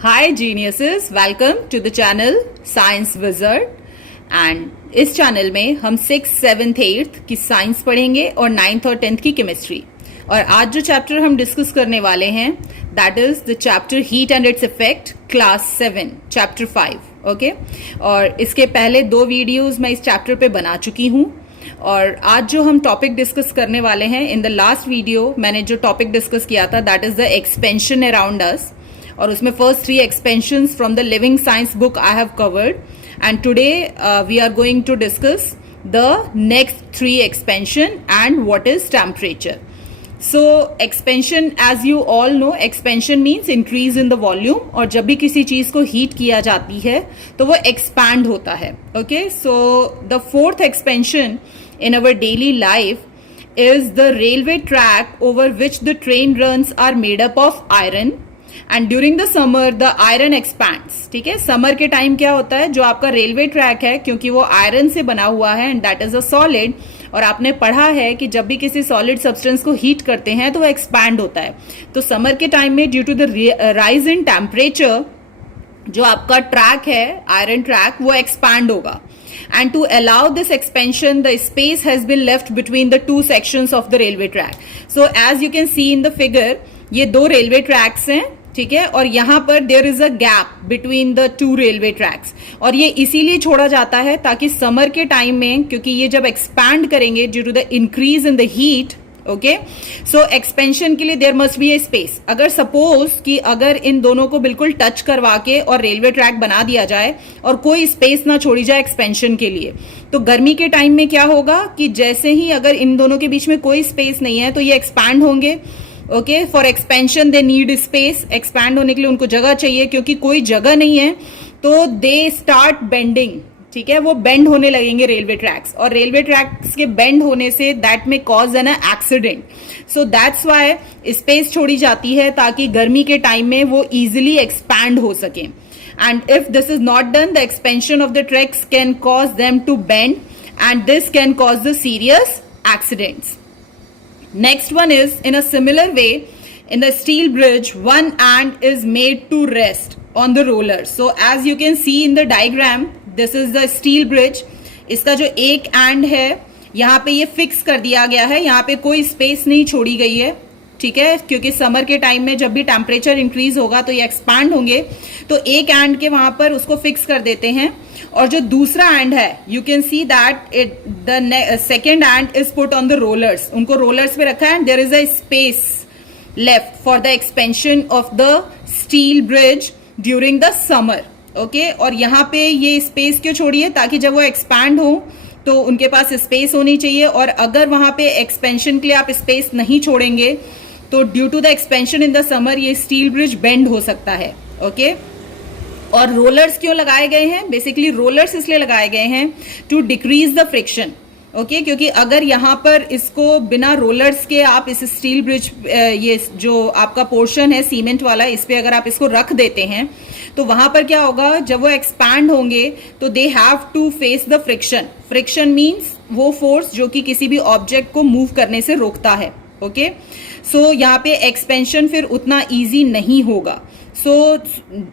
Hi geniuses, welcome to the channel Science Wizard and इस channel में हम 6th, 7th, 8th की science पढ़ेंगे और 9th और 10th की केमिस्ट्री। और आज जो चैप्टर हम डिस्कस करने वाले हैं that is the chapter heat and its effect class 7 chapter 5। Okay, और इसके पहले 2 वीडियोस मैं इस चैप्टर पे बना चुकी हूँ। और आज जो हम टॉपिक डिस्कस करने वाले हैं, इन द लास्ट वीडियो मैंने जो टॉपिक डिस्कस किया था that is the expansion around us, और उसमें first 3 expansions from the living science book I have covered, and today we are going to discuss the next 3 expansion and what is temperature. So expansion, as you all know, expansion means increase in the volume, और जब भी किसी चीज को heat किया जाती है तो वो एक्सपैंड होता है। Okay, so the 4th expansion in our daily life is the railway track over which the train runs are made up of iron, and during the summer the iron expands। ठीक है, summer के time क्या होता है, जो आपका railway track है क्योंकि वो आयरन से बना हुआ है and that is a solid, और आपने पढ़ा है कि जब भी किसी सॉलिड सब्सटेंस को हीट करते हैं तो वो एक्सपैंड होता है। तो समर के टाइम में due to the rise in temperature जो आपका ट्रैक है, आयरन ट्रैक, वो एक्सपैंड होगा। And to allow this expansion, the space has been left between the 2 sections of the railway track. So as you can see in the figure, ये 2 railway tracks हैं, ठीक है, और यहाँ पर there is a gap between the 2 railway tracks, और ये इसीलिए छोड़ा जाता है ताकि समर के टाइम में, क्योंकि ये जब एक्सपैंड करेंगे due to the increase in the heat, okay, so expansion के लिए there must be a space. अगर सपोज कि अगर इन दोनों को बिल्कुल टच करवा के और रेलवे ट्रैक बना दिया जाए और कोई स्पेस ना छोड़ी जाए एक्सपेंशन के लिए, तो गर्मी के टाइम में क्या होगा कि जैसे ही अगर इन दोनों के बीच में कोई स्पेस नहीं है तो ये एक्सपैंड होंगे। Okay, for expansion they need space, expand होने के लिए उनको जगह चाहिए, क्योंकि कोई जगह नहीं है तो दे स्टार्ट बेंडिंग। ठीक है, वो बेंड होने लगेंगे रेलवे ट्रैक्स, और रेलवे ट्रैक्स के बेंड होने से दैट में cause an accident. So that's why space छोड़ी जाती है ताकि गर्मी के टाइम में वो इजिली एक्सपैंड हो सके। And if this is not done, the expansion of the tracks can cause them to bend and this can cause the serious accidents. Next one is, in a similar way, in the steel bridge, one end is made to rest on the roller. So as you can see in the diagram, this is the steel bridge. इसका जो एक and है यहाँ पे ये fix कर दिया गया है, यहाँ पे कोई स्पेस नहीं छोड़ी गई है। ठीक है, क्योंकि समर के टाइम में जब भी टेम्परेचर इंक्रीज होगा तो ये एक्सपैंड होंगे, तो एक एंड के वहां पर उसको फिक्स कर देते हैं। और जो दूसरा एंड है, you can see that it the second end is put on the rollers, उनको रोलर्स पे रखा है। There is a space left for the expansion of the steel bridge during the summer. Okay, और यहाँ पे ये space क्यों छोड़ी है, ताकि जब वो एक्सपैंड हो तो उनके पास स्पेस होनी चाहिए, और अगर वहां पे एक्सपेंशन के लिए आप स्पेस नहीं छोड़ेंगे तो due to the expansion in the summer ये स्टील ब्रिज बेंड हो सकता है। ओके, और रोलर्स क्यों लगाए गए हैं, बेसिकली रोलर्स इसलिए लगाए गए हैं to decrease the friction. Okay, क्योंकि अगर यहाँ पर इसको बिना रोलर्स के आप इस स्टील ब्रिज, ये जो आपका पोर्शन है सीमेंट वाला, इस पे अगर आप इसको रख देते हैं तो वहां पर क्या होगा, जब वो एक्सपैंड होंगे तो they have to face the friction. Friction means वो फोर्स जो कि किसी भी ऑब्जेक्ट को मूव करने से रोकता है। ओके, सो यहाँ पे एक्सपेंशन फिर उतना इजी नहीं होगा। सो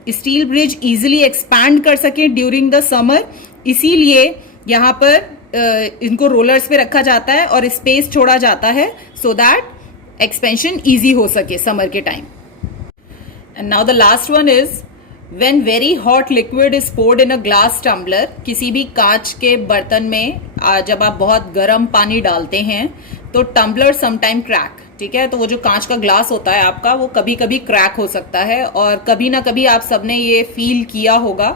स्टील ब्रिज इजीली एक्सपैंड कर सके ड्यूरिंग द समर, इसीलिए यहाँ पर इनको रोलर्स पे रखा जाता है और स्पेस छोड़ा जाता है सो दैट एक्सपेंशन इजी हो सके समर के time. And now the last one is, when very hot liquid is poured in a glass tumbler, किसी भी कांच के बर्तन में जब आप बहुत गर्म पानी डालते हैं तो टम्बलर समटाइम क्रैक। ठीक है, तो वो जो कांच का ग्लास होता है आपका, वो कभी कभी क्रैक हो सकता है, और कभी ना कभी आप सबने ये फील किया होगा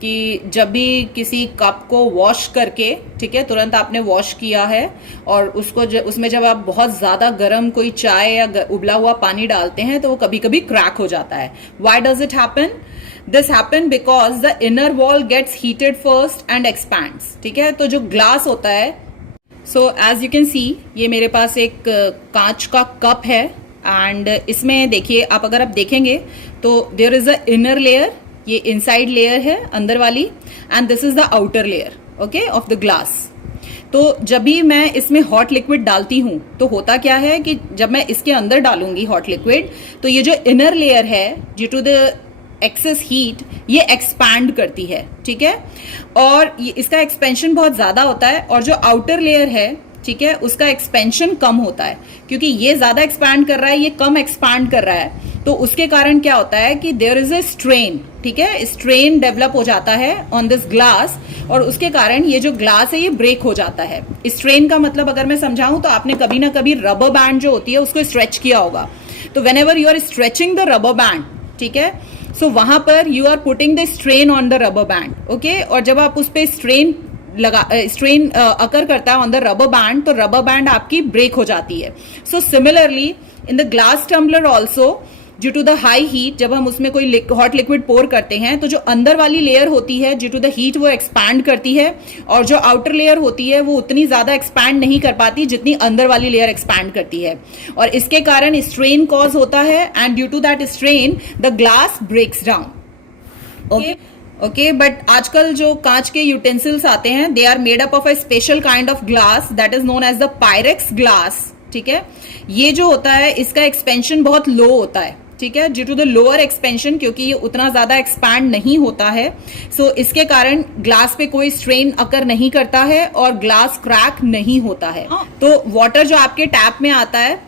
कि जब भी किसी कप को वॉश करके, ठीक है, तुरंत आपने वॉश किया है और उसको उसमें जब आप बहुत ज़्यादा गर्म कोई चाय या उबला हुआ पानी डालते हैं तो वो कभी कभी क्रैक हो जाता है। Why does it happen? This happen because the inner wall gets heated first and expands. ठीक है, तो जो ग्लास होता है, so as you can see, ये मेरे पास एक कांच का कप है, एंड इसमें देखिए आप, अगर आप देखेंगे तो there is a inner layer, ये इनसाइड लेयर है अंदर वाली, and this is the outer layer, okay, of the glass. तो जब भी मैं इसमें हॉट लिक्विड डालती हूँ तो होता क्या है कि जब मैं इसके अंदर डालूंगी हॉट लिक्विड, तो ये जो इनर लेयर है, due to the excess heat ये एक्सपैंड करती है, ठीक है, और इसका एक्सपेंशन बहुत ज्यादा होता है, और जो आउटर लेयर है, ठीक है, उसका एक्सपेंशन कम होता है, क्योंकि ये ज्यादा एक्सपैंड कर रहा है, ये कम एक्सपैंड कर रहा है, तो उसके कारण क्या होता है कि देयर इज अ स्ट्रेन, ठीक है, स्ट्रेन डेवलप हो जाता है ऑन दिस ग्लास, और उसके कारण ये जो ग्लास है ये ब्रेक हो जाता है। स्ट्रेन का मतलब अगर मैं समझाऊं तो आपने कभी ना कभी रबर बैंड जो होती है उसको स्ट्रेच किया होगा, तो whenever you are stretching the rubber band, ठीक है, सो वहां पर you are putting the strain on the rubber band, okay, और जब आप उस पर स्ट्रेन अकर करता है ऑन द रबर बैंड, तो रबर बैंड आपकी ब्रेक हो जाती है। So similarly in the glass tumbler also, due to the high heat, जब हम उसमें कोई हॉट लिक्विड पोर करते हैं, तो जो अंदर वाली लेयर होती है ड्यू टू द हीट वो एक्सपैंड करती है, और जो आउटर लेयर होती है वो उतनी ज्यादा एक्सपैंड नहीं कर पाती जितनी अंदर वाली लेयर एक्सपैंड करती है, और इसके कारण स्ट्रेन कॉज होता है, and due to that strain the glass breaks down. Okay, but आजकल जो कांच के यूटेंसिल्स आते हैं, they are made up of a special kind of glass that is known as the Pyrex glass, ठीक है। ये जो होता है इसका एक्सपेंशन बहुत लो होता है, ठीक है, due to the lower expansion, क्योंकि ये उतना ज्यादा एक्सपैंड नहीं होता है, सो इसके कारण ग्लास पे कोई स्ट्रेन अकर नहीं करता है और ग्लास क्रैक नहीं होता है। तो वाटर जो आपके टैप में आता है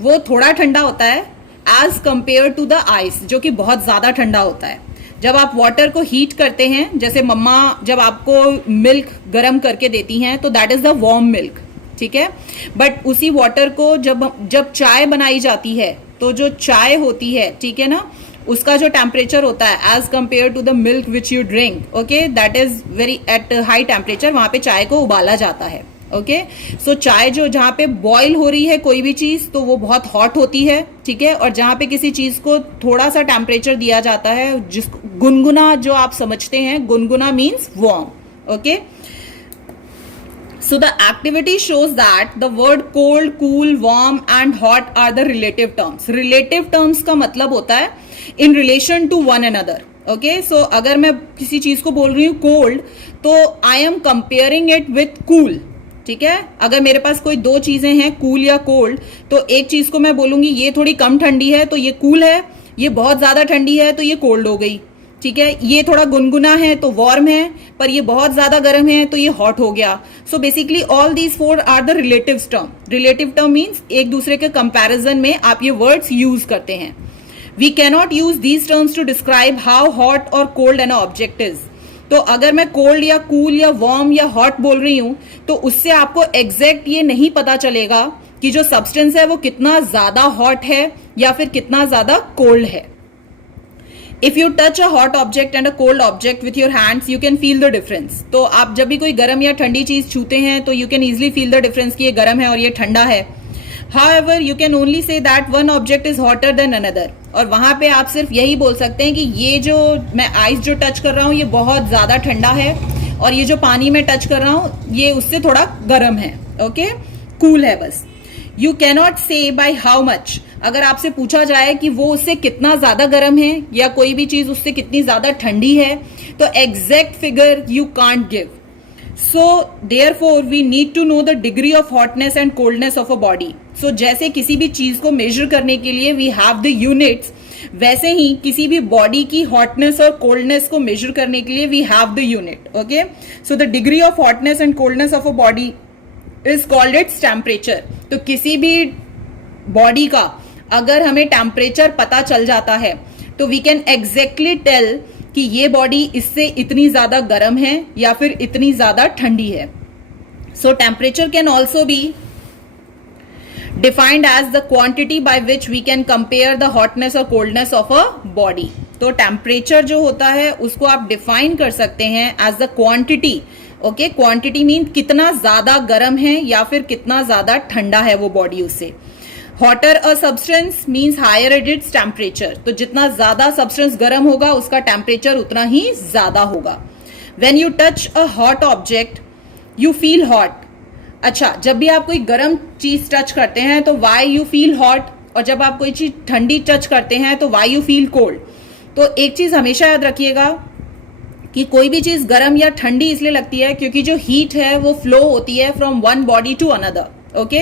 वो थोड़ा ठंडा होता है as compare to the ice, जो कि बहुत ज्यादा ठंडा होता है। जब आप वाटर को हीट करते हैं, जैसे मम्मा जब आपको मिल्क गर्म करके देती हैं, तो that is the warm milk, ठीक है, बट उसी वाटर को जब चाय बनाई जाती है, तो जो चाय होती है, ठीक है ना, उसका जो टेम्परेचर होता है as compare to the milk which you drink, okay, that is very at high temperature, वहां पे चाय को उबाला जाता है, ओके। सो चाय जो जहां पे बॉईल हो रही है कोई भी चीज, तो वो बहुत हॉट होती है, ठीक है, और जहां पे किसी चीज को थोड़ा सा टेम्परेचर दिया जाता है, जिसको गुनगुना जो आप समझते हैं, गुनगुना means warm, okay. So the activity shows that the word cold, cool, warm and hot are the relative terms. Relative terms का मतलब होता है in relation to one another. Okay, so अगर मैं किसी चीज को बोल रही हूँ cold, तो I am comparing it with cool. ठीक है, अगर मेरे पास कोई दो चीजें हैं cool या cold, तो एक चीज को मैं बोलूंगी ये थोड़ी कम ठंडी है तो ये cool है, ये बहुत ज्यादा ठंडी है तो ये cold हो गई, ठीक है, ये थोड़ा गुनगुना है तो वार्म है, पर ये बहुत ज्यादा गर्म है तो ये हॉट हो गया। So basically all these four are the relative term. Relative term means एक दूसरे के कंपैरिजन में आप ये वर्ड्स यूज करते हैं। We cannot use these terms to describe how hot और कोल्ड एन ऑब्जेक्ट इज। तो अगर मैं कोल्ड या कूल या वार्म या हॉट बोल रही हूं, तो उससे आपको एग्जैक्ट ये नहीं पता चलेगा कि जो सब्सटेंस है वो कितना ज्यादा हॉट है या फिर कितना ज्यादा कोल्ड है। If you touch a hot object and a cold object with your hands, you can feel the difference. तो आप जब भी कोई गर्म या ठंडी चीज छूते हैं तो you can easily feel the difference कि ये गर्म है और ये ठंडा है। However, you can only say that one object is hotter than another. और वहां पे आप सिर्फ यही बोल सकते हैं कि ये जो मैं आइस जो टच कर रहा हूँ ये बहुत ज्यादा ठंडा है, और ये जो पानी में टच कर रहा हूँ ये उससे थोड़ा गर्म है, ओके, कूल है बस। You cannot say by how much. अगर आपसे पूछा जाए कि वो उससे कितना ज्यादा गर्म है या कोई भी चीज उससे कितनी ज्यादा ठंडी है, तो exact figure you can't give. So therefore we need to know the degree of hotness and coldness of a body. So जैसे किसी भी चीज को मेजर करने के लिए वी हैव द यूनिट्स, वैसे ही किसी भी बॉडी की हॉटनेस और कोल्डनेस को मेजर करने के लिए we have the unit, okay. So the degree of hotness and coldness of a body is called its temperature. तो किसी भी बॉडी का अगर हमें टेम्परेचर पता चल जाता है तो वी कैन एग्जैक्टली टेल कि ये बॉडी इससे इतनी ज्यादा गर्म है या फिर इतनी ज्यादा ठंडी है। So temperature can also be defined as the quantity by which we can compare the hotness और कोल्डनेस ऑफ अ बॉडी। तो टेम्परेचर जो होता है उसको आप डिफाइन कर सकते हैं as the quantity, okay. Quantity mean कितना ज्यादा गर्म है या फिर कितना ज्यादा ठंडा है वो बॉडी उससे। Hotter a substance means higher its temperature. तो जितना ज्यादा सब्सटेंस गर्म होगा उसका टेम्परेचर उतना ही ज्यादा होगा। When you touch a hot object you feel hot. अच्छा, जब भी आप कोई गर्म चीज टच करते हैं तो वाई यू फील हॉट, और जब आप कोई चीज ठंडी टच करते हैं तो वाई यू फील कोल्ड। तो एक चीज हमेशा याद रखिएगा कि कोई भी चीज गर्म या ठंडी इसलिए लगती है क्योंकि जो हीट है वो फ्लो होती है from one body to another, okay.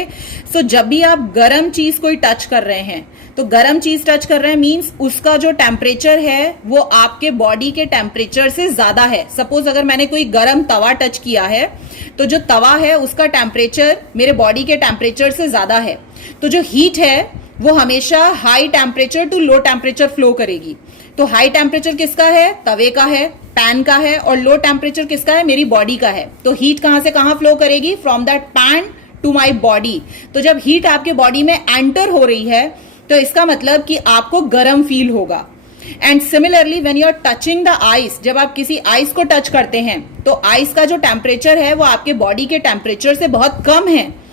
So जब भी आप गर्म चीज कोई टच कर रहे हैं, तो गर्म चीज टच कर रहे हैं मींस उसका जो टेम्परेचर है वो आपके बॉडी के टेम्परेचर से ज्यादा है। सपोज अगर मैंने कोई गर्म तवा टच किया है, तो जो तवा है उसका टेम्परेचर मेरे बॉडी के टेम्परेचर से ज्यादा है, तो जो हीट है वो हमेशा high temperature to low temperature flow करेगी। तो हाई टेम्परेचर किसका है? तवे का है, पैन का है, और लो टेम्परेचर किसका है? मेरी बॉडी का है। तो हीट कहां से कहां फ्लो करेगी? From that pan to my body. तो जब हीट आपके बॉडी में एंटर हो रही है, तो इसका मतलब कि आपको गर्म फील होगा। And similarly when you are touching the ice, जब आप किसी आइस को टच करते हैं, तो आइस का जो टेम्परेचर है वो आपके बॉडी के टेम्परेचर से बहुत कम है।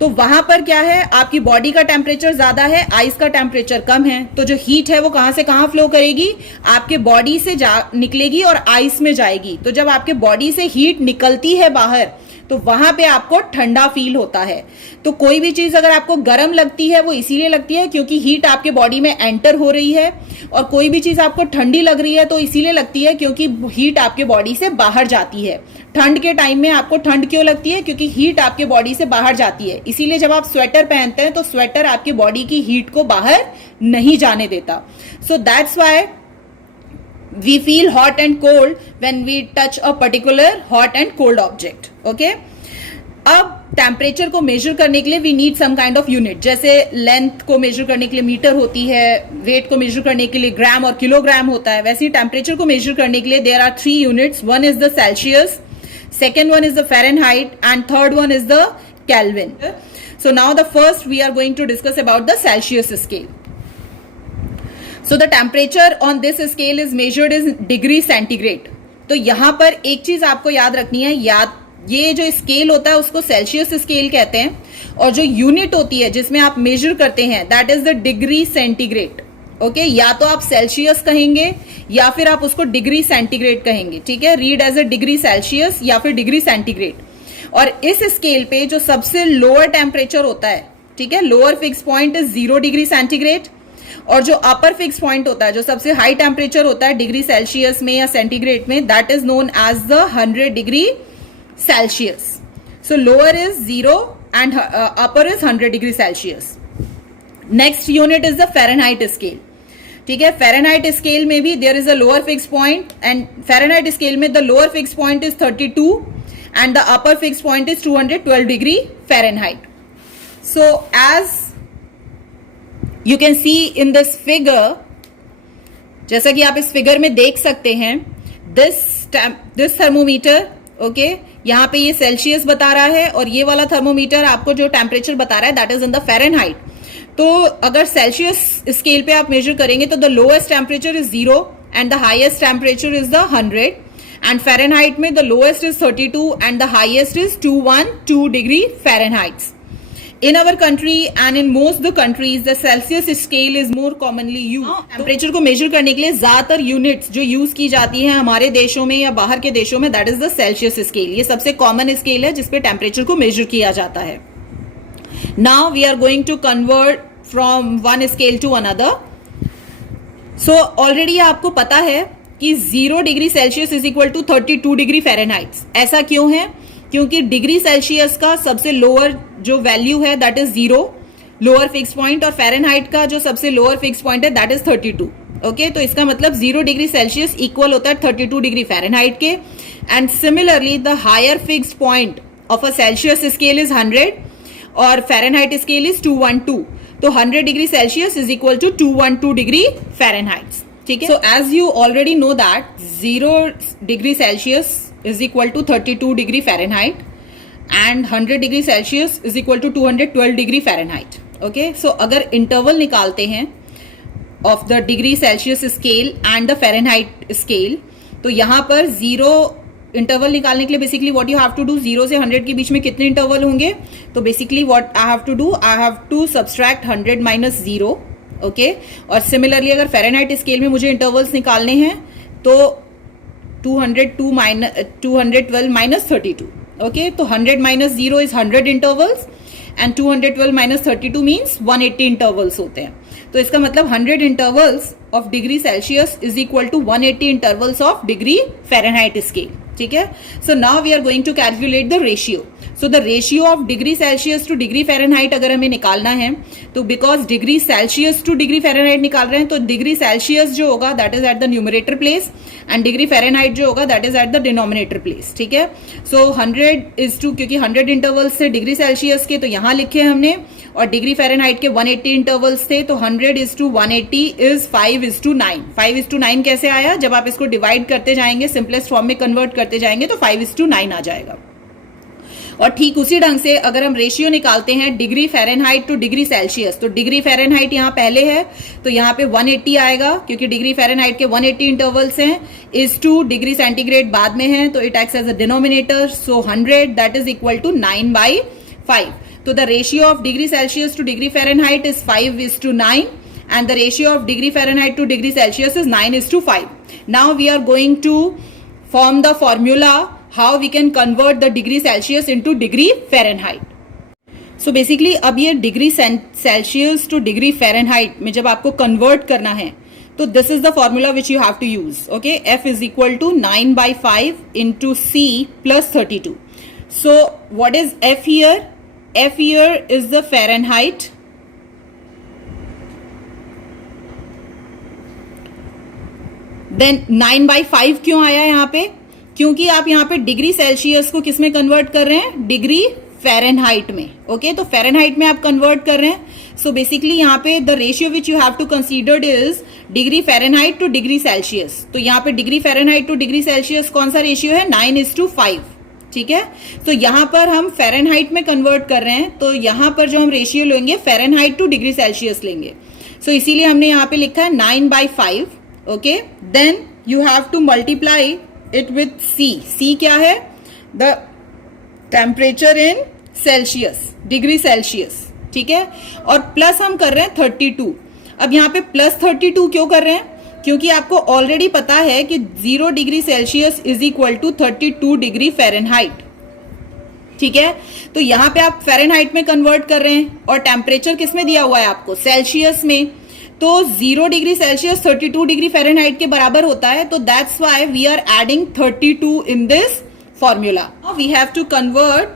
तो वहां पर क्या है, आपकी बॉडी का टेम्परेचर ज्यादा है, आइस का टेम्परेचर कम है, तो जो हीट है वो कहां से कहां फ्लो करेगी? आपके बॉडी से निकलेगी और आइस में जाएगी। तो जब आपके बॉडी से हीट निकलती है बाहर, तो वहां पे आपको ठंडा फील होता है। तो कोई भी चीज अगर आपको गर्म लगती है वो इसीलिए लगती है क्योंकि हीट आपके बॉडी में एंटर हो रही है, और कोई भी चीज आपको ठंडी लग रही है तो इसीलिए लगती है क्योंकि हीट आपके बॉडी से बाहर जाती है। ठंड के टाइम में आपको ठंड क्यों लगती है? क्योंकि हीट आपके बॉडी से बाहर जाती है। इसीलिए जब आप स्वेटर पहनते हैं तो स्वेटर आपकी बॉडी की हीट को बाहर नहीं जाने देता। So that's why we feel hot and cold when we touch a particular hot and cold object. Okay? अब टेम्परेचर को मेजर करने के लिए we need some kind of unit. जैसे लेंथ को मेजर करने के लिए मीटर होती है, वेट को मेजर करने के लिए ग्राम और किलोग्राम होता है, वैसे ही टेम्परेचर को मेजर करने के लिए there are 3 units. One is the Celsius, second one is the Fahrenheit, and third one is the Kelvin. So now the first we are going to discuss about the Celsius scale. So the temperature on this scale is measured in degree centigrade. तो यहां पर एक चीज आपको याद रखनी है, ये जो स्केल होता है उसको सेल्सियस स्केल कहते हैं, और जो यूनिट होती है जिसमें आप मेजर करते हैं that is the degree centigrade. Okay, या तो आप सेल्सियस कहेंगे या फिर आप उसको डिग्री सेंटीग्रेड कहेंगे. ठीक है, read as a degree Celsius या फिर डिग्री सेंटीग्रेड. और इस स्केल पे जो सबसे लोअर टेम्परेचर होता है, ठीक है, lower fix point is 0 degree centigrade, और जो अपर फिक्स पॉइंट होता है, जो सबसे हाई टेम्परेचर होता है डिग्री सेल्सियस में या सेंटीग्रेड में, that is known as the 100 degree Celsius. So lower is 0 and upper is 100 degree Celsius. Next unit is the Fahrenheit scale. ठीक है, फ़ारेनहाइट स्केल में भी there is a lower fix point, and Fahrenheit scale में the lower fix point is 32 and the upper fix point is 212 degree Fahrenheit. So as you can see in this figure, जैसा कि आप इस figure में देख सकते हैं, this thermometer, okay, यहाँ पे ये सेल्सियस बता रहा है, और ये वाला थर्मोमीटर आपको जो टेम्परेचर बता रहा है that is in the Fahrenheit. तो अगर सेल्सियस स्केल पे आप मेजर करेंगे तो the lowest temperature is 0 and the highest temperature is the 100, and Fahrenheit में the lowest is 32 and the highest is 212 degree Fahrenheit. In our country and in most the countries, the Celsius scale is more commonly used. Temperature को measure करने के लिए ज्यादातर units जो use की जाती हैं हमारे देशों में या बाहर के देशों में, that is the Celsius scale. ये सबसे कॉमन स्केल है जिसपे टेम्परेचर को मेजर किया जाता है. Now we are going to convert from one scale to another. So already आपको पता है कि 0 degree Celsius is equal to 32 degree Fahrenheit. ऐसा क्यों है? क्योंकि डिग्री सेल्सियस का सबसे लोअर जो वैल्यू है that is 0, lower fix point, और फ़ारेनहाइट का जो सबसे लोअर फिक्स पॉइंट है दैट इज 32. ओके, तो इसका मतलब 0 डिग्री सेल्सियस इक्वल होता है 32 डिग्री फ़ारेनहाइट के. And similarly the higher fix point of a Celsius scale is 100 और फ़ारेनहाइट स्केल इज 212. तो 100 degree Celsius is equal to 212 degree Fahrenheit. ठीक है, so as you already know that 0 degree Celsius is equal to 32 degree Fahrenheit and 100 degree Celsius is equal to 212 degree Fahrenheit. Okay, so अगर interval निकालते हैं of the degree Celsius scale and the Fahrenheit scale, तो यहाँ पर 0 interval निकालने के लिए basically what you have to do, 0 से 100 के बीच में कितने इंटरवल होंगे? तो basically what I have to do, I have to subtract 100 minus 0. Okay, और सिमिलरली अगर फ़ारेनहाइट स्केल में मुझे इंटरवल्स निकालने हैं तो 212 minus 32. Okay, तो 100 minus 0 is 100 intervals and 212 minus 32 means 180 intervals होते हैं. तो इसका मतलब 100 intervals of degree Celsius is equal to 180 intervals of degree Fahrenheit scale. ठीक है. So now we are going to calculate the ratio. So the ratio of degree Celsius to degree Fahrenheit अगर हमें निकालना है तो because degree Celsius to degree Fahrenheit निकाल रहे हैं तो डिग्री सेल्सियस जो होगा that is at the numerator place and degree Fahrenheit जो होगा that is at the denominator place. ठीक है. सो 100 क्योंकि 100 इंटरवल्स थे डिग्री सेल्सियस के तो यहाँ लिखे हमने और डिग्री फ़ारेनहाइट के 180 इंटरवल्स थे तो 100:180 इज 5:9. 5:9 कैसे आया? जब आप इसको डिवाइड करते जाएंगे सिंपलेस्ट फॉर्म में कन्वर्ट करते जाएंगे तो 5:9 आ जाएगा. और ठीक उसी ढंग से अगर हम रेशियो निकालते हैं degree Fahrenheit to degree Celsius तो डिग्री फ़ारेनहाइट यहाँ पहले है तो यहाँ पे 180 आएगा क्योंकि डिग्री फ़ारेनहाइट के 180 इंटरवल्स हैं. इज टू डिग्री सेंटीग्रेड बाद में है तो it acts as a denominator. So 100 that is equal to 9/5. So the ratio of degree Celsius to degree Fahrenheit is 5:9 and the ratio of degree Fahrenheit to degree Celsius is 9:5. Now we are going to form the formula how we can convert the degree Celsius into degree Fahrenheit. So basically अब ये degree Celsius to degree Fahrenheit में जब आपको convert करना है तो this is the formula which you have to use. Okay, F is equal to 9/5 into C plus 32. So what is F here? F here is the Fahrenheit. Then 9/5 क्यों आया यहाँ पे? क्योंकि आप यहाँ पे डिग्री सेल्सियस को किस में कन्वर्ट कर रहे हैं? डिग्री फ़ारेनहाइट में. ओके, तो फ़ारेनहाइट में आप कन्वर्ट कर रहे हैं. सो बेसिकली यहाँ पे the ratio which you have to considered is degree Fahrenheit to degree Celsius. तो यहाँ पे degree Fahrenheit to degree Celsius कौन सा रेशियो है? 9:5. ठीक है. तो यहां पर हम फ़ारेनहाइट में कन्वर्ट कर रहे हैं तो यहां पर जो हम रेशियो लेंगे फ़ारेनहाइट टू डिग्री सेल्सियस लेंगे. सो इसीलिए हमने यहां पे लिखा है 9/5. Okay, then you have to multiply it with C. C क्या है? The temperature in Celsius, degree Celsius. ठीक है. और प्लस हम कर रहे हैं 32. अब यहां पे प्लस 32 क्यों कर रहे हैं? क्योंकि आपको ऑलरेडी पता है कि 0 degree Celsius is equal to 32 degree Fahrenheit. ठीक है. तो यहां पे आप फ़ारेनहाइट में कन्वर्ट कर रहे हैं और टेम्परेचर किस में दिया हुआ है आपको? सेल्सियस में. तो 0 डिग्री सेल्सियस 32 डिग्री फ़ारेनहाइट के बराबर होता है तो that's why we are adding 32 in this formula. We have to convert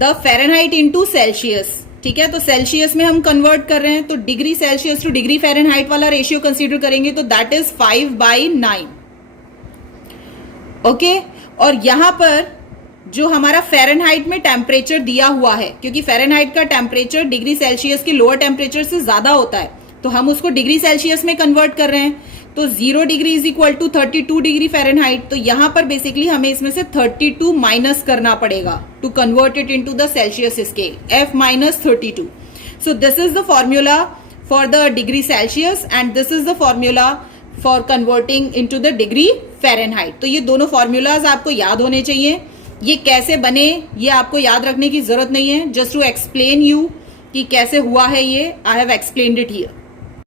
the Fahrenheit into Celsius. ठीक है. तो सेल्सियस में हम कन्वर्ट कर रहे हैं तो degree Celsius to degree Fahrenheit वाला रेशियो कंसीडर करेंगे तो दैट इज 5/9. ओके. और यहां पर जो हमारा फ़ारेनहाइट में टेम्परेचर दिया हुआ है क्योंकि फ़ारेनहाइट का टेम्परेचर डिग्री सेल्सियस के लोअर टेम्परेचर से ज्यादा होता है तो हम उसको डिग्री सेल्सियस में कन्वर्ट कर रहे हैं. तो 0 degree is equal to 32 degree Fahrenheit. तो यहां पर बेसिकली हमें इसमें से 32 माइनस करना पड़ेगा to convert it into the Celsius scale. F minus 32. So this is the formula for the degree Celsius and this is the formula for converting into the degree Fahrenheit. तो ये दोनों formulas आपको याद होने चाहिए. ये कैसे बने ये आपको याद रखने की जरूरत नहीं है. जस्ट टू एक्सप्लेन यू कि कैसे हुआ है ये, I have explained it here.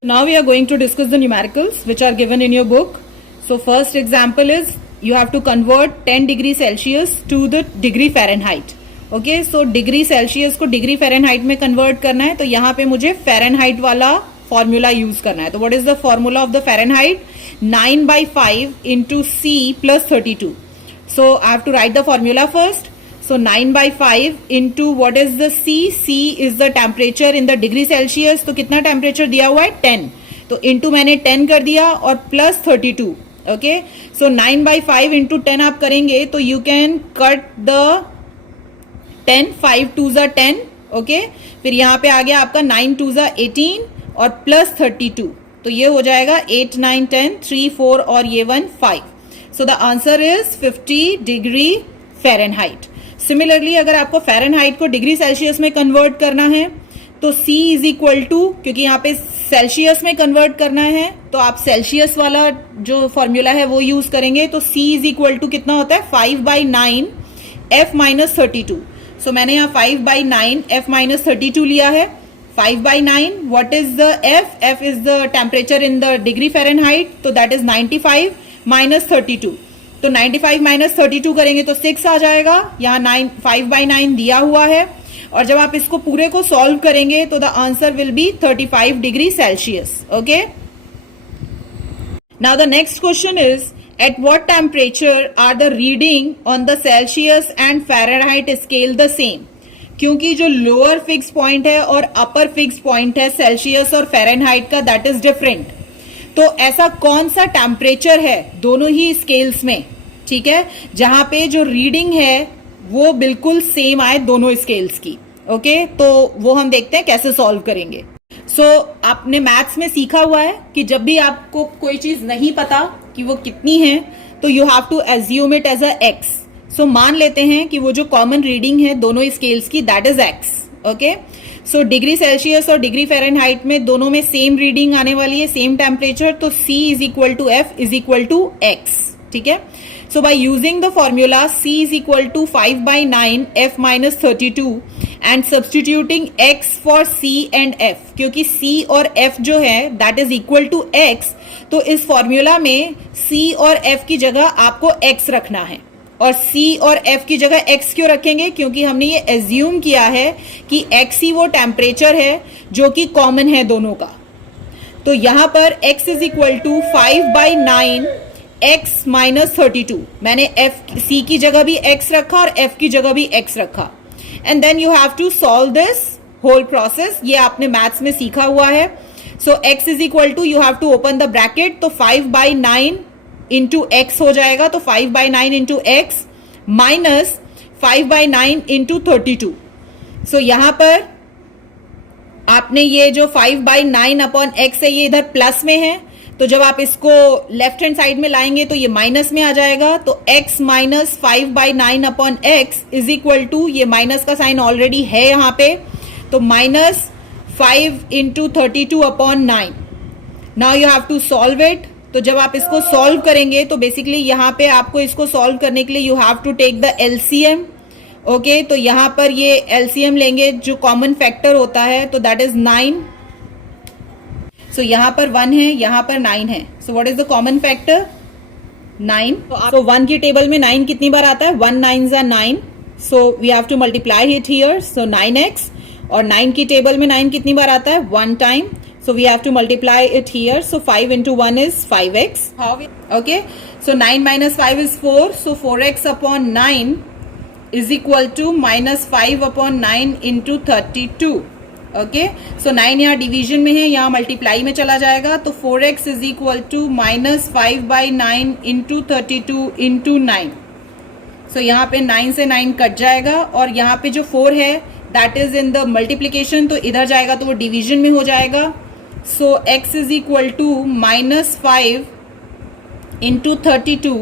Now we are going to discuss the numericals which are given in your book. So first example is you have to convert 10 degree Celsius to the degree Fahrenheit. Okay, so degree Celsius को degree Fahrenheit में convert करना है तो यहाँ पे मुझे Fahrenheit वाला formula use करना है. तो what is the formula of the Fahrenheit? 9/5 into C plus 32. So I have to write the formula first. So 9/5 into what is the C? C is the temperature in the degree Celsius. तो कितना temperature दिया हुआ है? 10. तो into मैंने 10 कर दिया और प्लस 32. ओके. सो 9/5 इंटू 10 आप करेंगे तो यू कैन कट द 10. 5 2 ज़ा 10. ओके. फिर यहाँ पे आ गया आपका 9 2 ज़ा 18 और प्लस 32. तो ये हो जाएगा 8 9 10 3 4 और ये 1 5. सो the answer is 50 degree Fahrenheit. Similarly अगर आपको फ़ारेनहाइट को डिग्री सेल्सियस में कन्वर्ट करना है तो C इज इक्वल टू, क्योंकि यहाँ पे सेल्सियस में कन्वर्ट करना है तो आप सेल्सियस वाला जो फॉर्मूला है वो यूज करेंगे. तो C इज इक्वल टू कितना होता है? 5/9 F minus 32. सो मैंने यहाँ 5/9 F minus 32 लिया है. 5/9 what is the F? F is the temperature in the degree Fahrenheit. तो that is 95 minus 32. तो 95 माइनस 32 करेंगे तो 6 आ जाएगा. यहाँ 5/9 दिया हुआ है और जब आप इसको पूरे को सॉल्व करेंगे तो the answer will be 35 degree Celsius. Okay. Now the next question is At what temperature are the reading on the Celsius and Fahrenheit scale the same? क्योंकि जो लोअर फिक्स पॉइंट है और अपर फिक्स पॉइंट है Celsius और Fahrenheit का, that is different. तो ऐसा कौन सा टेम्परेचर है दोनों ही स्केल्स में, ठीक है, जहां पे जो रीडिंग है वो बिल्कुल सेम आए दोनों स्केल्स की। ओके, तो वो हम देखते हैं कैसे सॉल्व करेंगे। आपने मैथ्स में सीखा हुआ है कि जब भी आपको कोई चीज नहीं पता कि वो कितनी है, तो you have to assume it as a X. So मान लेते हैं कि वो जो कॉमन रीडिंग है दोनों स्केल्स की, that is x. Okay, so degree Celsius और डिग्री फ़ारेनहाइट में दोनों में सेम रीडिंग आने वाली है, सेम टेम्परेचर, तो C is equal to F is equal to x. ठीक है, so by using the formula C is equal to 5/9 F minus 32 and substituting X for C and F, क्योंकि C और F जो है that is equal to X, तो इस formula में C और F की जगह आपको X रखना है। और C और F की जगह X क्यों रखेंगे? क्योंकि हमने ये एज्यूम किया है कि X ही वो टेम्परेचर है जो कि कॉमन है दोनों का। तो यहां पर X is equal to 5/9 x minus 32, मैंने C की जगह भी x रखा और F की जगह भी x रखा। And then you have to solve this whole process, ये आपने मैथ्स में सीखा हुआ है। So x is equal to, you have to open the bracket, तो 5/9 इंटू एक्स हो जाएगा, तो 5/9 into x minus 5/9 into 32। So यहां पर आपने ये जो 5/9 अपॉन एक्स है ये इधर प्लस में है, तो जब आप इसको लेफ्ट हैंड साइड में लाएंगे तो ये माइनस में आ जाएगा। तो x minus 5/9 upon x is equal to, ये माइनस का साइन ऑलरेडी है यहाँ पे, तो minus 5 into 32 upon 9। Now you have to solve it. तो जब आप इसको सॉल्व करेंगे तो बेसिकली यहाँ पे आपको इसको सॉल्व करने के लिए you have to take the LCM. Okay, तो यहाँ पर ये एलसीएम लेंगे जो कॉमन फैक्टर होता है, तो दैट इज 9। सो यहाँ पर 1 है, यहाँ पर 9 है। So what is the common factor? 9। तो 1 की टेबल में 9 कितनी बार आता है? 1 9s are 9, so we have to multiply it here, so 9x। और 9 की टेबल में 9 कितनी बार आता है? 1 time, so we have to multiply it here, so 5 into 1 is 5x. Okay, so 9 minus 5 is 4, so 4x upon 9 is equal to minus 5 upon 9 into 32. Okay, so 9 यहाँ division में है, यहाँ मल्टीप्लाई में चला जाएगा, तो 4x is equal to minus 5/9 into 32 into 9. so यहाँ पे 9 से 9 कट जाएगा, और यहाँ पे जो 4 है that is in the multiplication, तो इधर जाएगा तो वो डिवीजन में हो जाएगा। So x is equal to minus 5 into 32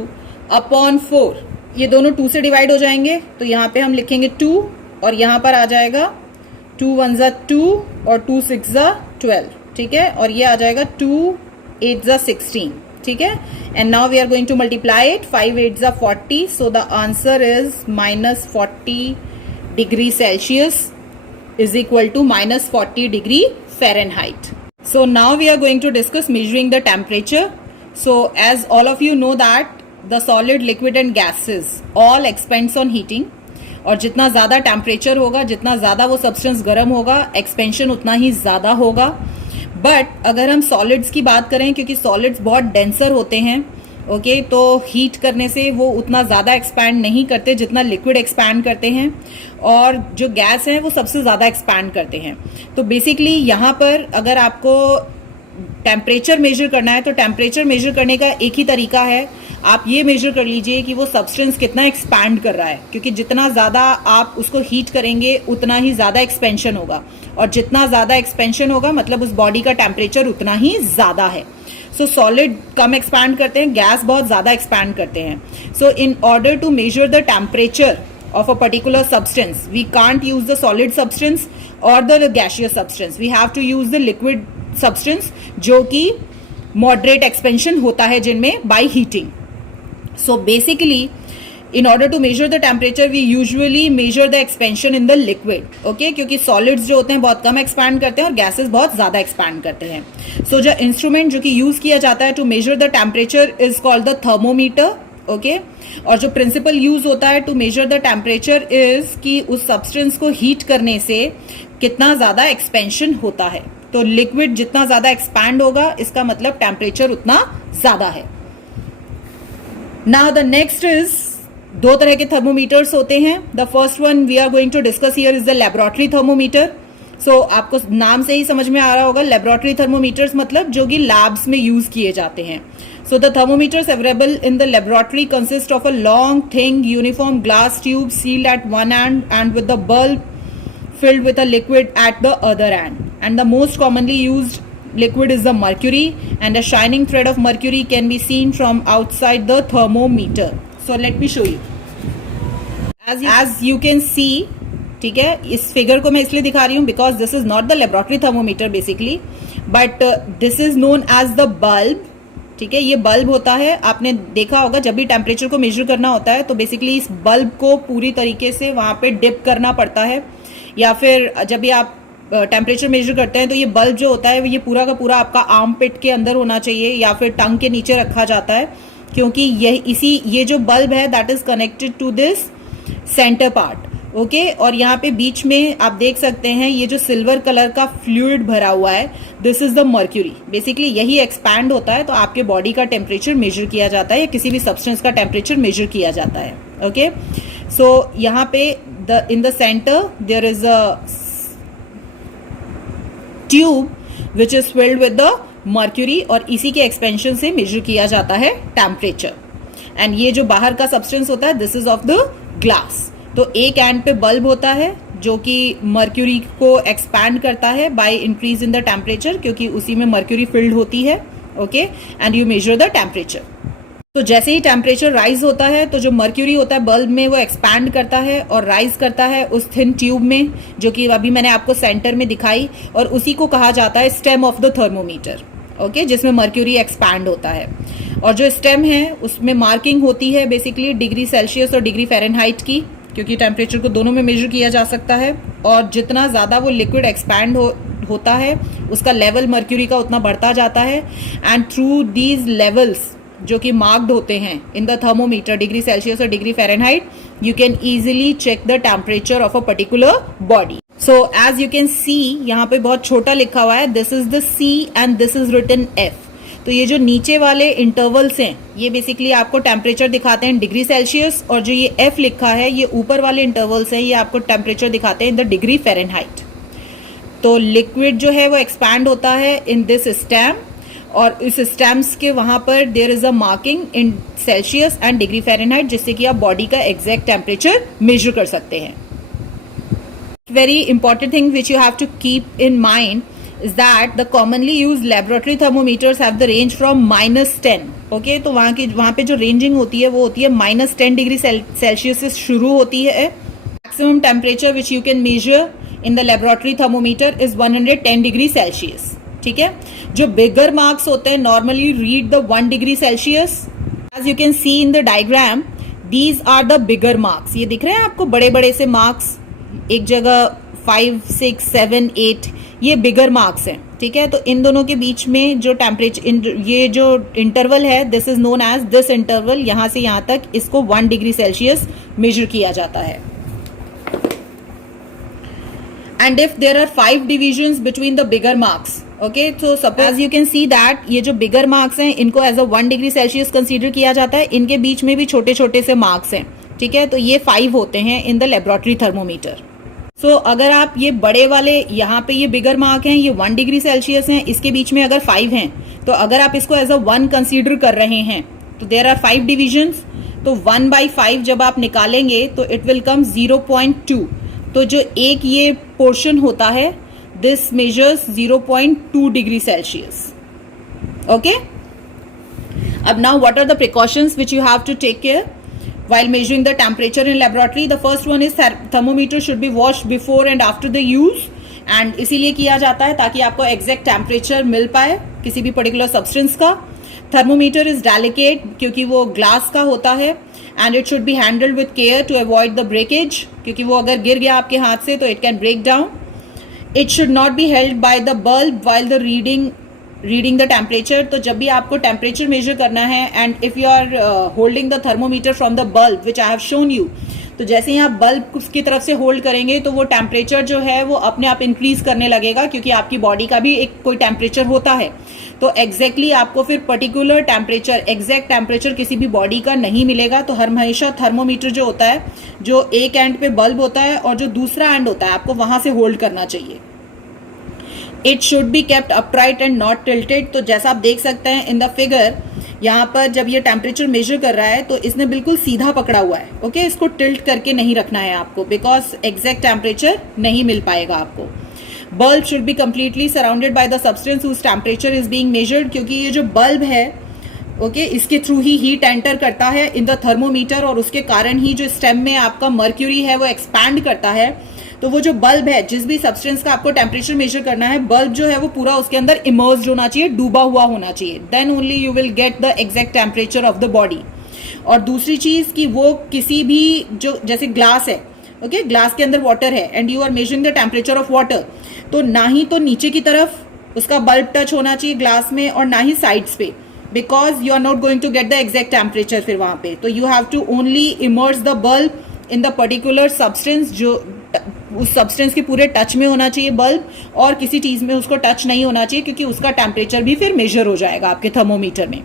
upon 4, ये दोनों 2 से डिवाइड हो जाएंगे, तो यहाँ पे हम लिखेंगे 2, और यहाँ पर आ जाएगा 2 1s are 2 और 2 6s are 12। ठीक है, और ये आ जाएगा 2 8s are 16। ठीक है, and now we are going to multiply it, 5 8s are 40, so the answer is minus 40 degree Celsius is equal to minus 40 degree Fahrenheit. So now we are going to discuss measuring the temperature. So as all of you know that the solid, liquid and gases all expands on heating, और जितना ज़्यादा temperature होगा, जितना ज़्यादा वो substance गर्म होगा, expansion उतना ही ज़्यादा होगा। बट अगर हम सॉलिड्स की बात करें, क्योंकि सॉलिड्स बहुत डेंसर होते हैं, ओके, तो हीट करने से वो उतना ज़्यादा एक्सपैंड नहीं करते जितना लिक्विड एक्सपैंड करते हैं, और जो गैस है वो सबसे ज़्यादा एक्सपैंड करते हैं। तो बेसिकली यहाँ पर अगर आपको टेम्परेचर मेजर करना है, तो टेम्परेचर मेजर करने का एक ही तरीका है, आप ये मेजर कर लीजिए कि वो सब्सटेंस कितना एक्सपैंड कर रहा है, क्योंकि जितना ज़्यादा आप उसको हीट करेंगे उतना ही ज़्यादा एक्सपेंशन होगा, और जितना ज़्यादा एक्सपेंशन होगा मतलब उस बॉडी का टेम्परेचर उतना ही ज़्यादा है। सो सॉलिड कम एक्सपैंड करते हैं, गैस बहुत ज़्यादा एक्सपैंड करते हैं। So in order to measure the temperature of a particular substance, we can't use the solid substance or the gaseous substance, we have to use the liquid substance जो कि moderate expansion होता है जिनमें by heating. So basically in order to measure the temperature we usually measure the expansion in the liquid, okay, क्योंकि solids जो होते हैं बहुत कम expand करते हैं और gases बहुत ज़्यादा expand करते हैं। So जो instrument जो कि use किया जाता है to measure the temperature is called the thermometer, okay, और जो प्रिंसिपल यूज होता है to measure the temperature is कि उस सब्सटेंस को हीट करने से कितना ज़्यादा एक्सपेंशन होता है। तो लिक्विड जितना ज़्यादा एक्सपैंड होगा इसका मतलब टेम्परेचर उतना ज़्यादा है। नाउ द नेक्स्ट इज, दो तरह के थर्मोमीटर्स होते हैं. The first one we are going to discuss here is the laboratory thermometer. So आपको नाम से ही समझ में आ रहा होगा, लेबोरेटरी थर्मोमीटर्स मतलब जो कि लैब्स में यूज किए जाते हैं. So the thermometers available in the laboratory consist of a long, thin, uniform glass tube sealed at one end and with the bulb filled with a liquid at the other end. And the most commonly used liquid is the mercury, and a shining thread of mercury can be seen from outside the thermometer. So let me show you. As you can see, ठीक है, इस figure को मैं इसलिए दिखा रही हूँ because this is not the laboratory thermometer basically, but this is known as the bulb. ठीक है, ये बल्ब होता है. आपने देखा होगा जब भी टेम्परेचर को मेजर करना होता है तो बेसिकली इस बल्ब को पूरी तरीके से वहां पे डिप करना पड़ता है, या फिर जब भी आप टेम्परेचर मेजर करते हैं तो ये बल्ब जो होता है ये पूरा का पूरा आपका आर्म पिट के अंदर होना चाहिए या फिर टंग के नीचे रखा जाता है, क्योंकि ये जो बल्ब है that is connected to this centre part. Okay, और यहाँ पे बीच में आप देख सकते हैं ये जो सिल्वर कलर का फ्लूइड भरा हुआ है, this is the mercury. Basically यही एक्सपैंड होता है तो आपके बॉडी का टेम्परेचर मेजर किया जाता है या किसी भी सब्सटेंस का टेम्परेचर मेजर किया जाता है. ओके, सो यहाँ पे in the centre there is a tube which is filled with the mercury, और इसी के एक्सपेंशन से मेजर किया जाता है टेम्परेचर. एंड ये जो बाहर का सब्सटेंस होता है this is of the glass. तो एक एंड पे बल्ब होता है जो कि मर्क्यूरी को एक्सपैंड करता है by increase in the temperature, क्योंकि उसी में मर्क्यूरी फिल्ड होती है. Okay, and you major the temperature. तो जैसे ही टेम्परेचर राइज होता है तो जो मर्क्यूरी होता है बल्ब में वो एक्सपैंड करता है और राइज करता है उस थिन ट्यूब में जो कि अभी मैंने आपको सेंटर में दिखाई, और उसी को कहा जाता है stem of the thermometer. Okay, जिसमें मर्क्यूरी एक्सपैंड होता है. और जो स्टेम है उसमें मार्किंग होती है बेसिकली डिग्री सेल्सियस और डिग्री फ़ारेनहाइट की, क्योंकि टेम्परेचर को दोनों में मेजर किया जा सकता है. और जितना ज़्यादा वो लिक्विड एक्सपैंड होता है उसका लेवल मर्क्यूरी का उतना बढ़ता जाता है. एंड थ्रू दीज लेवल्स जो कि मार्क्ड होते हैं in the thermometer degree Celsius और degree Fahrenheit, you can easily check the temperature of a particular body. So as you can see यहाँ पे बहुत छोटा लिखा हुआ है, this is the C and this is written F. तो ये जो नीचे वाले इंटरवल्स हैं ये बेसिकली आपको टेम्परेचर दिखाते हैं डिग्री सेल्सियस, और जो ये F लिखा है ये ऊपर वाले इंटरवल्स हैं ये आपको टेम्परेचर दिखाते हैं इन द डिग्री फ़ारेनहाइट. तो लिक्विड जो है वो एक्सपैंड होता है इन दिस स्टेम, और इस स्टेम्स के वहां पर there is a marking in Celsius and degree Fahrenheit, जिससे कि आप बॉडी का एग्जैक्ट टेम्परेचर मेजर कर सकते हैं. Very important thing which you have to keep in mind is that the commonly used laboratory thermometers have the range from -10. Okay, तो वहाँ पे जो रेंजिंग होती है वो होती है -10 डिग्री सेल्सियस से शुरू होती है. Maximum temperature which you can measure in the laboratory thermometer is 110 degree Celsius. ठीक है, जो बिगर मार्क्स होते हैं normally read the 1 degree Celsius. As you can see in the diagram these are the bigger marks. ये दिख रहे हैं आपको बड़े बड़े से मार्क्स, एक जगह 5, 6, 7, 8, ये बिगर मार्क्स हैं. ठीक है, तो इन दोनों के बीच में जो टेम्परेचर ये जो इंटरवल है this is known as this interval, यहां से यहां तक इसको 1 डिग्री सेल्सियस मेजर किया जाता है. And if there are 5 divisions between the bigger marks, okay, तो suppose you can see that ये जो बिगर मार्क्स हैं इनको as a 1 degree Celsius consider किया जाता है. इनके बीच में भी छोटे छोटे से मार्क्स हैं. ठीक है, तो ये 5 होते हैं इन द लेबोरेटरी थर्मोमीटर. सो अगर आप ये बड़े वाले यहाँ पे ये बिगर मार्क हैं ये 1 डिग्री सेल्सियस हैं, इसके बीच में अगर 5 हैं, तो अगर आप इसको एज अ 1 कंसीडर कर रहे हैं तो देयर आर 5 डिविजन्स. तो 1/5 जब आप निकालेंगे तो इट विल कम 0.2. तो जो एक ये पोर्शन होता है this measures 0.2 degree Celsius. Okay, अब now what are the precautions which you have to take care while measuring the temperature in laboratory. The first one is thermometer should be washed before and after the use, and इसीलिए किया जाता है ताकि आपको exact temperature मिल पाए किसी भी particular substance का. Thermometer is delicate क्योंकि वो glass का होता है, and it should be handled with care to avoid the breakage, क्योंकि वो अगर गिर गया आपके हाथ से तो it can break down. It should not be held by the bulb while the reading reading the temperature, तो जब भी आपको टेम्परेचर मेजर करना है and if you are holding the thermometer from the bulb which I have shown you, तो जैसे ही आप bulb की तरफ से होल्ड करेंगे तो वो टेम्परेचर जो है वो अपने आप इंक्रीज करने लगेगा, क्योंकि आपकी बॉडी का भी एक कोई टेम्परेचर होता है। तो एग्जैक्टली आपको फिर पर्टिकुलर टेम्परेचर, एग्जैक्ट टेम्परेचर किसी भी बॉडी का नहीं मिलेगा। तो हमेशा थर्मोमीटर जो होता है, जो एक एंड पे बल्ब होता है और जो दूसरा एंड होता है, आपको वहां से होल्ड करना चाहिए। It should be kept upright and not tilted. तो जैसा आप देख सकते हैं इन द फिगर, यहाँ पर जब ये टेम्परेचर मेजर कर रहा है तो इसने बिल्कुल सीधा पकड़ा हुआ है। ओके, इसको टिल्ट करके नहीं रखना है आपको, बिकॉज एग्जैक्ट टेम्परेचर नहीं मिल पाएगा आपको। Bulb should be completely surrounded by the substance whose temperature is being measured, क्योंकि ये जो बल्ब है ओके, इसके थ्रू ही हीट एंटर करता है इन द थर्मोमीटर, और उसके कारण ही जो स्टेम में आपका मर्क्यूरी है वो एक्सपैंड करता है। तो वो जो बल्ब है, जिस भी सब्सटेंस का आपको टेम्परेचर मेजर करना है, बल्ब जो है वो पूरा उसके अंदर इमर्स्ड होना चाहिए, डूबा हुआ होना चाहिए, then only you will get the exact temperature of the body. और दूसरी चीज कि वो किसी भी जो जैसे ग्लास है, ओके, ग्लास के अंदर वाटर है and you are measuring the temperature of water, तो ना ही तो नीचे की तरफ उसका बल्ब टच होना चाहिए ग्लास में और ना ही साइड्स पे, because you are not going to get the exact temperature फिर वहां पे। तो you have to only immerse the bulb in the particular substance, जो उस सब्सटेंस के पूरे टच में होना चाहिए बल्ब, और किसी चीज में उसको टच नहीं होना चाहिए, क्योंकि उसका टेम्परेचर भी फिर मेजर हो जाएगा आपके थर्मोमीटर में।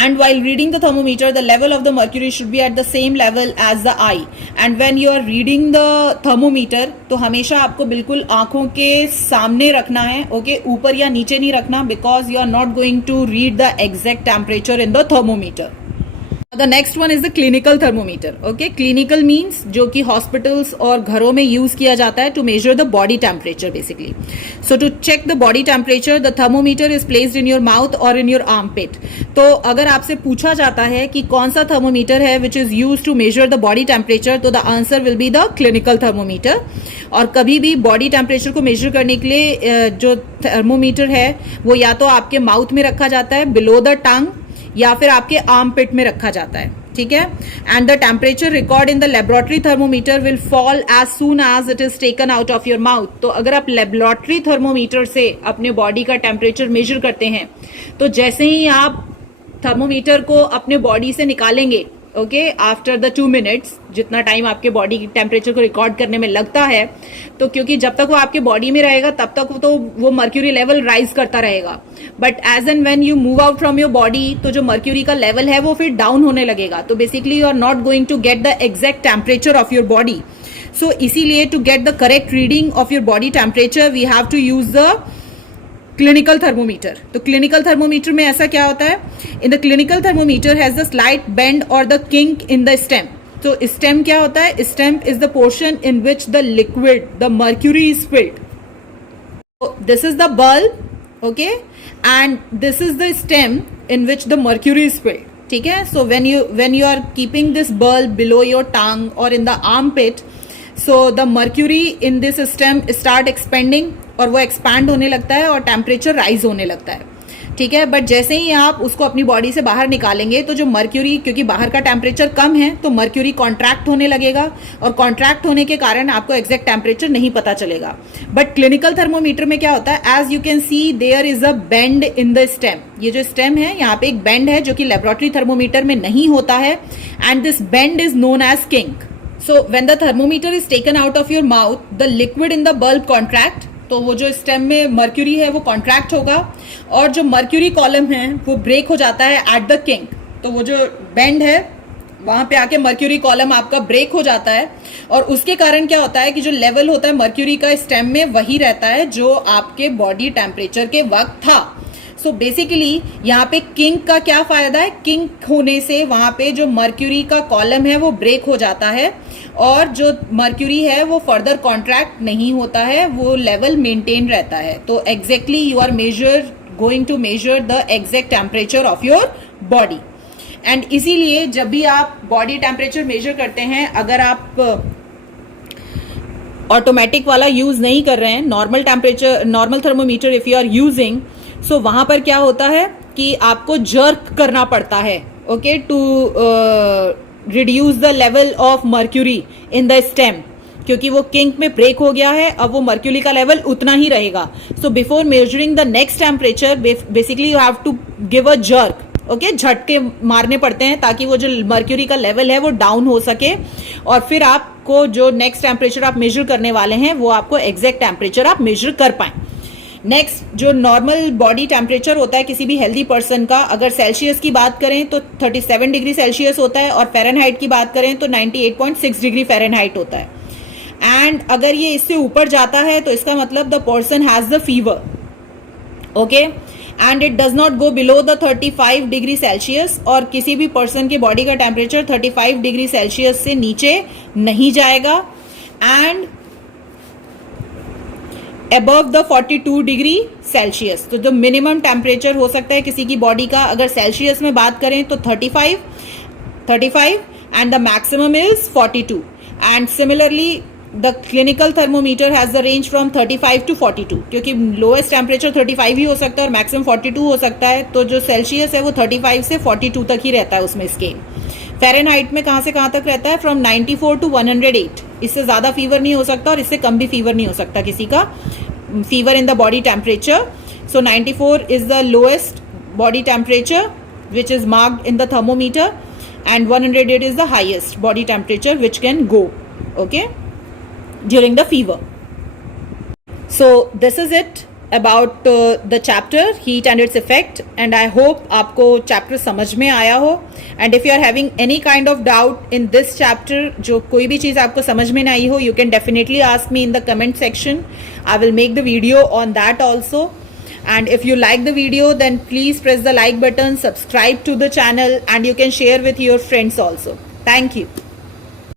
And while reading the thermometer, the level of the mercury should be at the same level as the eye. And when you are reading the thermometer, तो हमेशा आपको बिल्कुल आंखों के सामने रखना है, ओके, ऊपर या नीचे नहीं रखना, because you are not going to read the exact temperature in the thermometer. The next one is the clinical thermometer. Okay, clinical means जो कि hospitals और घरों में use किया जाता है to measure the body temperature basically. So to check the body temperature, the thermometer is placed in your mouth or in your armpit. तो अगर आपसे पूछा जाता है कि कौन सा thermometer है which is used to measure the body temperature, तो the answer will be the clinical thermometer. और कभी भी body temperature को measure करने के लिए जो thermometer है वो या तो आपके mouth में रखा जाता है below the tongue, या फिर आपके आर्म पिट में रखा जाता है, ठीक है। And the temperature record in the laboratory thermometer will fall as soon as it is taken out of your mouth. तो अगर आप लेबोरेटरी थर्मोमीटर से अपने बॉडी का टेम्परेचर मेजर करते हैं, तो जैसे ही आप थर्मोमीटर को अपने बॉडी से निकालेंगे, ओके, आफ्टर द 2 मिनट्स, जितना टाइम आपके बॉडी की टेम्परेचर को रिकॉर्ड करने में लगता है, तो क्योंकि जब तक वो आपके बॉडी में रहेगा तब तक तो वो मर्क्यूरी लेवल राइज करता रहेगा, but as and when you move out from your body, तो जो मर्क्यूरी का लेवल है वो फिर डाउन होने लगेगा। तो basically you are not going to get the exact temperature of your body. So इसीलिए to get the correct reading of your body temperature we have to use the clinical thermometer. तो clinical thermometer में ऐसा क्या होता है, in the clinical thermometer has the slight bend और the kink in the stem. तो stem क्या होता है, stem is the portion in which the liquid, the mercury is filled. This is the bulb, okay, and this is the stem in which the mercury is filled, ठीक है। सो when you are keeping this bulb below your tongue or in the armpit, so the mercury in this stem start expanding, और वो expand होने लगता है और temperature rise होने लगता है, ठीक है। बट जैसे ही आप उसको अपनी बॉडी से बाहर निकालेंगे, तो जो मर्क्यूरी, क्योंकि बाहर का टेम्परेचर कम है, तो मर्क्यूरी कॉन्ट्रैक्ट होने लगेगा, और कॉन्ट्रैक्ट होने के कारण आपको एग्जैक्ट टेम्परेचर नहीं पता चलेगा। बट क्लिनिकल थर्मोमीटर में क्या होता है, as you can see there is a bend in the stem. ये जो स्टेम है, यहाँ पे एक बेंड है जो कि लेबोरेटरी थर्मोमीटर में नहीं होता है, and this bend is known as kink. So when the thermometer is taken out of your mouth, the liquid in the bulb contract, तो वो जो स्टेम में मर्क्यूरी है वो कॉन्ट्रैक्ट होगा, और जो मर्क्यूरी कॉलम है वो ब्रेक हो जाता है एट द किंक। तो वो जो बेंड है वहां पे आके मर्क्यूरी कॉलम आपका ब्रेक हो जाता है, और उसके कारण क्या होता है कि जो लेवल होता है मर्क्यूरी का स्टेम में वही रहता है जो आपके बॉडी टेम्परेचर के वक्त था। सो बेसिकली यहाँ पे किंक का क्या फायदा है, किंक होने से वहां पे जो मर्क्यूरी का कॉलम है वो ब्रेक हो जाता है, और जो मर्क्यूरी है वो फर्दर कॉन्ट्रैक्ट नहीं होता है, वो लेवल मेंटेन रहता है। तो exactly you are going to measure the exact temperature of your body. एंड इसीलिए जब भी आप बॉडी टेम्परेचर मेजर करते हैं, अगर आप ऑटोमेटिक वाला यूज नहीं कर रहे हैं, normal thermometer if you are using, so वहां पर क्या होता है कि आपको जर्क करना पड़ता है, okay, to reduce the level of mercury in the stem. क्योंकि वो किंक में ब्रेक हो गया है, अब वो मर्क्यूरी का लेवल उतना ही रहेगा. So before measuring the next temperature basically you have to give a jerk. Okay, झटके मारने पड़ते हैं ताकि वो जो मर्क्यूरी का लेवल है वो डाउन हो सके, और फिर आपको जो नेक्स्ट टेम्परेचर आप मेजर करने वाले हैं वो आपको एग्जैक्ट टेम्परेचर आप मेजर कर पाएं. नेक्स्ट, जो नॉर्मल बॉडी टेम्परेचर होता है किसी भी हेल्दी पर्सन का, अगर सेल्सियस की बात करें तो 37 डिग्री सेल्सियस होता है, और फ़ारेनहाइट की बात करें तो 98.6 डिग्री फ़ारेनहाइट होता है. एंड अगर ये इससे ऊपर जाता है तो इसका मतलब the person has the fever. Okay, and it does not go below the 35 degree Celsius, और किसी भी पर्सन के बॉडी का टेम्परेचर 35 डिग्री सेल्सियस से नीचे नहीं जाएगा. And above the 42 degree Celsius. तो जो मिनिमम टेम्परेचर हो सकता है किसी की बॉडी का, अगर सेल्सियस में बात करें तो 35 and the maximum is 42. And similarly the clinical thermometer has the range from 35 to 42, क्योंकि लोएस्ट टेम्परेचर 35 ही हो सकता है और मैक्सिमम 42 हो सकता है. तो जो सेल्सियस है वो 35 से 42 तक ही रहता है उसमें स्केल. फ़ारेनहाइट में कहाँ से कहाँ तक रहता है? From 94 to 108. इससे ज़्यादा फीवर नहीं हो सकता और इससे कम भी फीवर नहीं हो सकता किसी का fever in the body temperature. So 94 is the lowest body temperature which is marked in the thermometer, and 108 is the highest body temperature which can go, okay, during the fever. So this is it about the chapter heat and its effect, and I hope आपको chapter समझ में आया हो. And if you are having any kind of doubt in this chapter, जो कोई भी चीज़ आपको समझ में नहीं हो, you can definitely ask me in the comment section. I will make the video on that also. And if you like the video, then please press the like button, subscribe to the channel, and you can share with your friends also. Thank you.